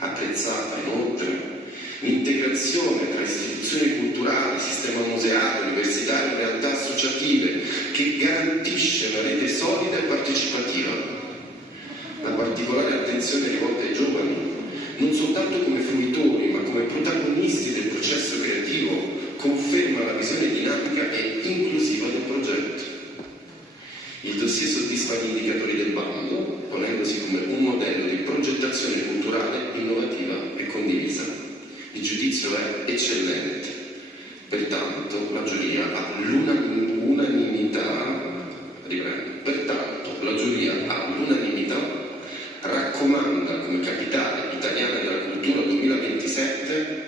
Apprezzata inoltre l'integrazione tra istituzioni culturali, sistema museale, universitario e realtà associative che garantisce una rete solida e partecipativa. La particolare attenzione rivolta ai giovani, non soltanto come fruitori ma come protagonisti del processo creativo, conferma la visione dinamica e inclusiva del progetto. Il dossier soddisfa gli indicatori del bando, ponendosi come un modello di progettazione culturale innovativa e condivisa. Il giudizio è eccellente, pertanto la giuria all'unanimità raccomanda come capitale italiana della cultura 2027